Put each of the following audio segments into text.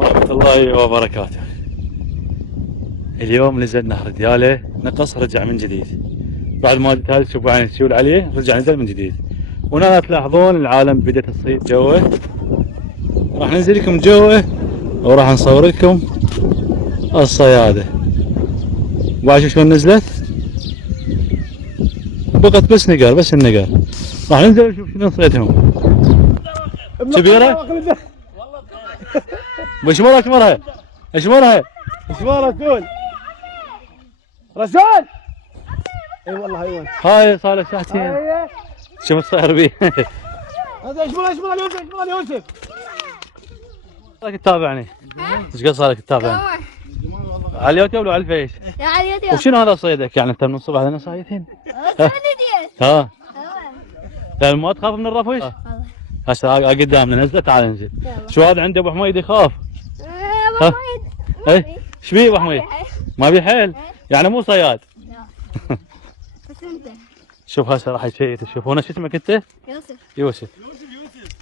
ورحمة الله وبركاته. اليوم نزل نهر دياله نقص رجع من جديد بعد ما هذا تشوفوا عين السيول عليه رجع نزل من جديد. وهنا تلاحظون العالم بدأت تصيد جوه. راح ننزل لكم جوه وراح نصور لكم الصيادة. وعشان شلون نزلت بقت بس نقر بس النقر. راح ننزل نشوف شنو صيدهم. كبيرة؟ وش مرة اشمرها؟ اشمرها؟ اشمرها رسول؟ رسول؟ اي والله ايوه هاي صار له ساعتين. ايوه شوف ايش صاير بيه. هذا اشمرها يوسف اشمرها يوسف. صارك تتابعني؟ ايش قد صارك تتابعني؟ على اليوتيوب ولا على الفيس؟ لا على اليوتيوب. وشنو هذا صيدك؟ يعني انت من الصبح لنا صايدين؟ ها يعني ما تخاف من الرفش؟ هسه قدامنا نزله تعال انزل. شو هذا عنده ابو حميد يخاف؟ ابو اي ايش بيه ابو حميد؟ ما بيه حيل؟ يعني مو صياد؟ لا بس انت شوف هسه راح يشيت. تشوفونه شو اسمك انت؟ يوسف. يوسف.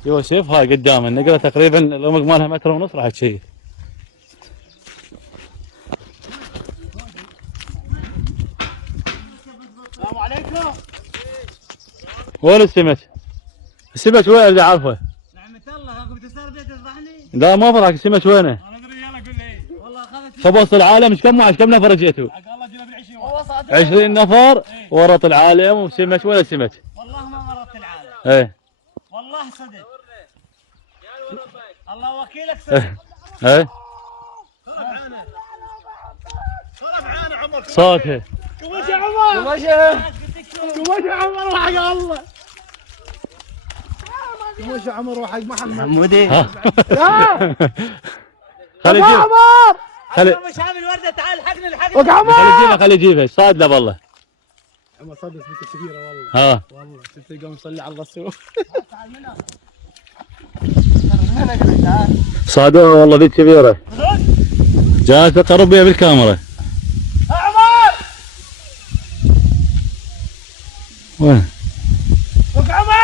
يوسف هاي قدامنا النقله تقريبا العمق مالها متر ونص راح تشيت. السلام عليكم. وين السمك؟ السمك وين اللي عارفه؟ نعمة الله قمت اسربي تفضحني؟ لا ما فرق السمك وينه؟ انا ادري يلا قول لي والله اخذت خبص العالم ايش كم نفر جيتوا؟ حق الله جينا بالعشي هو صادق 20 نفر ورط العالم وسمك وين السمك؟ والله ما مرت العالم ايه والله صدق الله وكيلك صدق. ايه صرف عانا عمر صوتها قمش يا عمر قمش يا عمر وحق الله قمش يا عمر وحق محمد حمودي لا خلي يجيب عمر خلي مش عامل ورده تعال الحقني خلي يجيبها خلي يجيبها صاد له والله. عمر صدق بنت كبيره والله ها والله شفت يقوم يصلي على الرسول. صادوها والله ذيك كبيره جالسه تقرب بيها بالكاميرا. عمر وين؟ وك عمر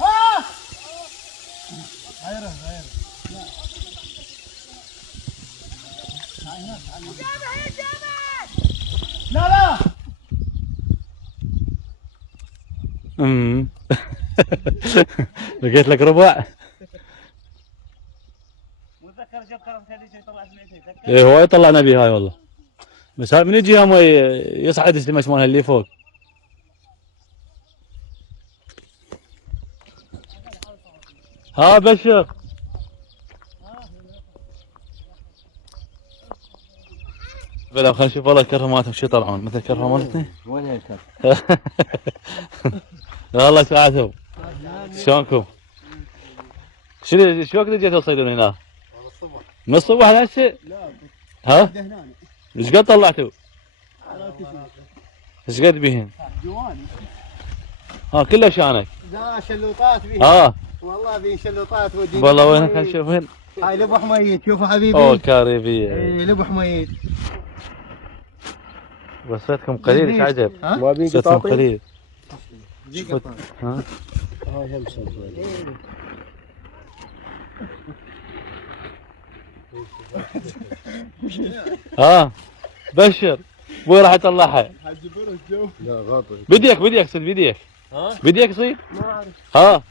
ها لا لا لقيت لك ربع. متذكر جاب كرم خديجه يطلع سمعتي تذكر ايه هو يطلعنا بيه هاي والله. بس هاي من يجي هم يصعد السمك مالها اللي فوق. ها بشر بلا خلينا نشوف والله كرهماتهم شو يطلعون مثل كرهماتنا. وين الكرم؟ والله ساعتهم شلونكم؟ شو وقت جيتوا تصيدون هنا؟ الصبح من الصبح لهسه؟ لا ها؟ هنا ايش قد طلعتوا؟ على كثير ايش قد بيهم؟ جواني ها كله شانك؟ لا شلوطات به ها والله به شلوطات ودي والله وين خلينا نشوف وين؟ هاي لبو حميد شوفوا حبيبي اوه كاريبية اي لبو حميد وصيتكم قليل ايش عجب؟ ها؟ وصيتكم قليل. دي شوفوا- قطع ها؟ هاي هم ها بشر وين راح يطلعها؟ لا غاطر بديك صيد بديك. ها؟ بديك صيد؟ ما اعرف ها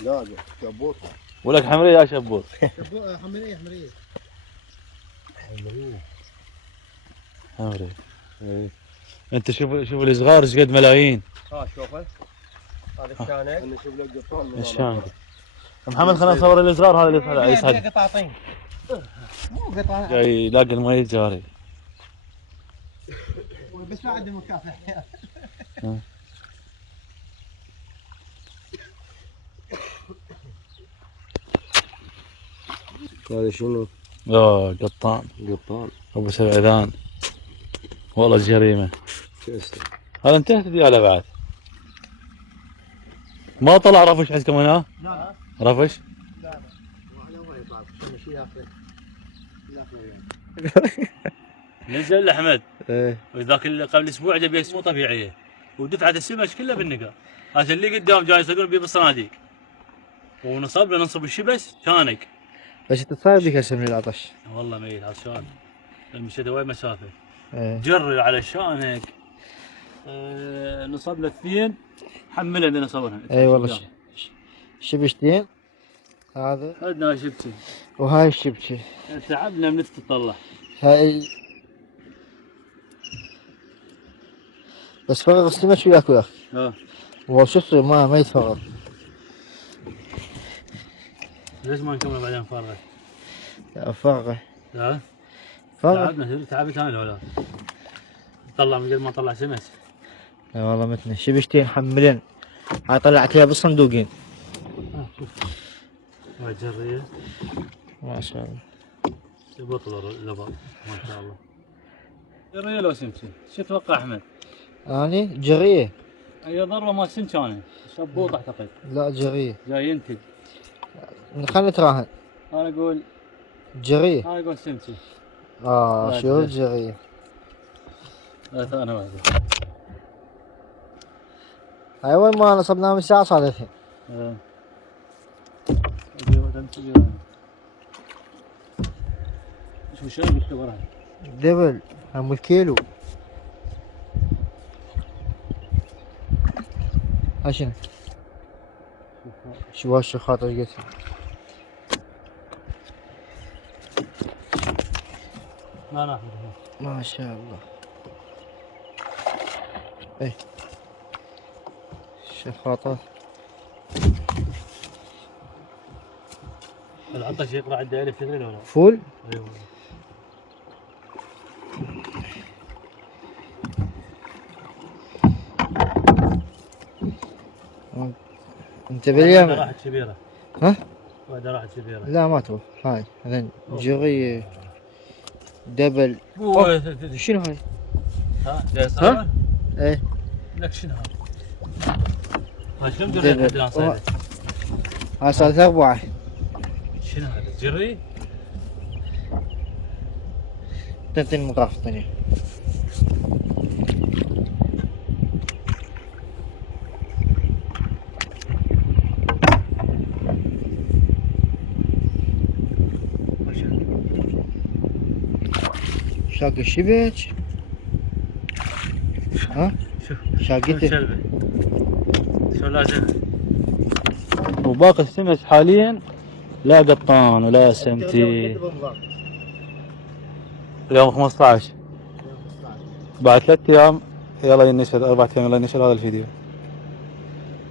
لا شبوط ولك حمرية يا شبوط. حمريه حمرية. انت شوف الصغار ايش قد ملايين. ها شوفه هذا الشانك انا اشوف لك قطعه الشان محمد خلينا نصور الصغار هذا اللي طلع يصعد قطعتين مو قطعه جاي يلاقي المي جاري. بس ما عندي مكافح هذا شنو؟ اوه قطان قطان ابو سبعذان والله جريمه. هذا انتهت دياله بعد ما طلع رفش عندكم هنا؟ لا رفش؟ لا ما يطلع شيء ياكل نزل احمد ايه وذاك اللي قبل اسبوع جاب مو طبيعيه ودفعت السمك كله بالنقا. هذا اللي قدام جاي يصيدون بيه بالصناديق ونصب ننصب الشبس شانك بس انت صاير بك هسه من العطش. والله ميت عطشان. مشيت وايد مسافه. ايه جري على شانك. نصب له اثنين. حملها عندنا صورها. اي والله شبشتين هذا عندنا شبكي. وهاي الشبكة. تعبنا من تطلع. هاي بس فرغ السمك وياك وياك. هو شو يصير ما يتفرغ. ليش ما نكمل بعدين فرغه؟ فرغه. ها؟ فرغه. تعبنا تعبت انا ولا طلع من قبل ما طلع سمك. اي والله متنا شبشتين حملين. هاي طلعت لها بالصندوقين. شوف. هاي جرية. ما شاء الله. بطل اللبط ما شاء الله. جرية لو سمسم؟ شو تتوقع احمد؟ اني جرية. اي ضربة ما سمك انا. شبوط اعتقد. لا جرية. جاي ينتج. خلنا نتراهن. انا اقول جرية. انا اقول سمسم. شوف جرية. لا انا واحدة. هاي وين ما نصبناها من ساعة صادتها. شو شايف شو وراها؟ دبل هم الكيلو. هاي شنو؟ شو هالشخاطة لقيتها. ما ناخذ. ما شاء الله. ايه شخاطات. العطش يقرا عندي 1000 تدري ولا؟ فول؟ ايوه. انت باليوم راحت كبيرة. ها؟ واحدة راحت كبيرة. لا ما تروح. هاي هذين جري دبل. شنو هاي؟ ها؟ ايه لك شنو هاي؟ هاي شنو جري لحد الان صايرة؟ هاي صارت 4. شنو هذا؟ جري؟ تنتين مقاف الثانية. شاق الشبك. ها؟ شوف شاقته. شو لازم. وباقي السمك حاليا لا قطان ولا سمتي. اليوم 15 بعد 3 ايام يلا ينشر 4 ايام يلا ينشر هذا الفيديو.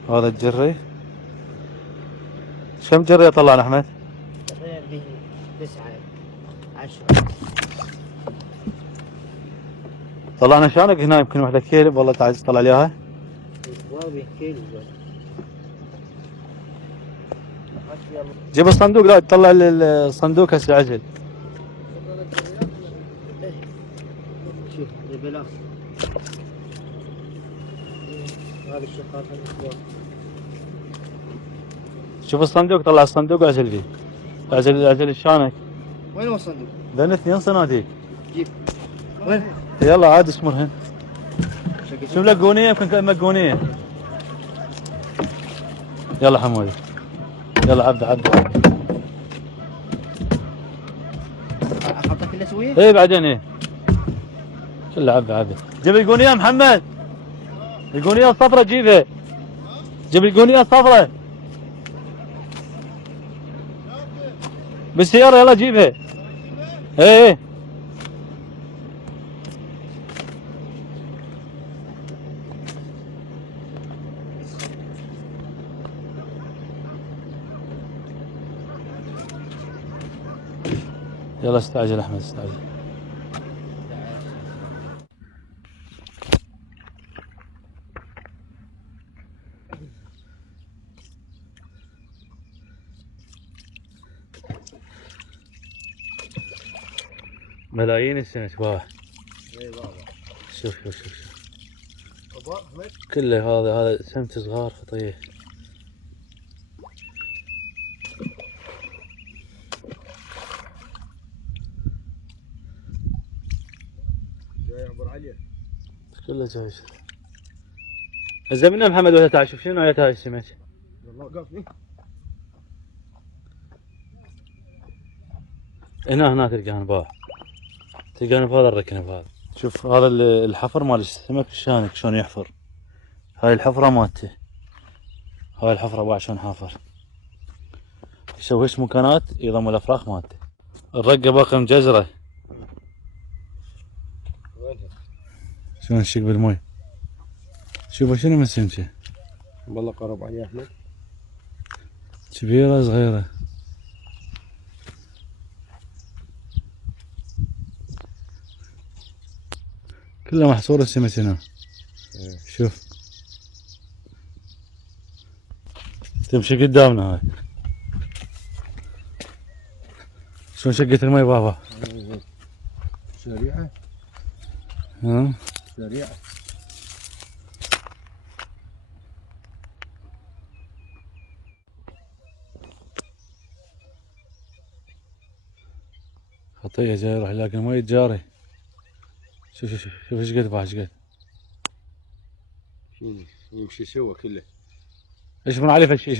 هذا الجري. كم جري طلعنا احمد؟ تقريبا به 9 10. طلعنا شانك هنا يمكن وحده كيلو والله تعال طلع لي اياها. والله كيلو. جيب الصندوق لا تطلع الصندوق هسه عجل. شوف البلاغ. هذا الشخاطة شوف الصندوق طلع الصندوق واعزل فيه. اعزل شانك. وين هو الصندوق؟ ذن 2 صناديق. جيب. وين؟ يلا عاد اسمرهن. شوف لك قونية يمكن كأنك قونية. يلا حمودي. يلا عبد احطها كلها سويه؟ ايه بعدين ايه. كله عبد. جيب القونية محمد. القونية الصفرة جيبها. جيب القونية الصفرة. بالسيارة يلا جيبها. ايه. يلا استعجل احمد استعجل. ملايين السمك واحد. اي بابا. شوف كله هذا سمت صغار خطيه. جاي ابو علي. كله جاي. هزه منها محمد ولا تعال شوف شنو هاي السمك. والله قافني. هنا تلقى نباح، تلقى بهذا الركنه بهذا. شوف هذا الحفر مال السمك الشانك شلون يحفر. هاي الحفرة مالته، هاي الحفرة بعد شلون حافر. يسوي هش مكانات يضم الافراخ مالته. الرقة باقي مجزرة. شلون تشق بالمي. شوفوا شنو من سمكة. والله قرب علي احمد. كبيرة صغيرة. كلها محصورة السمك هنا. شوف تمشي قدامنا هاي. شلون شقت المي بابا. سريعة ها سريعة. خطية جاي يروح يلاقي المي جاري. شوف شوف شوف ايش قد باه ايش قد. شنو يمشي سوا كله. ايش من عليه فشي ايش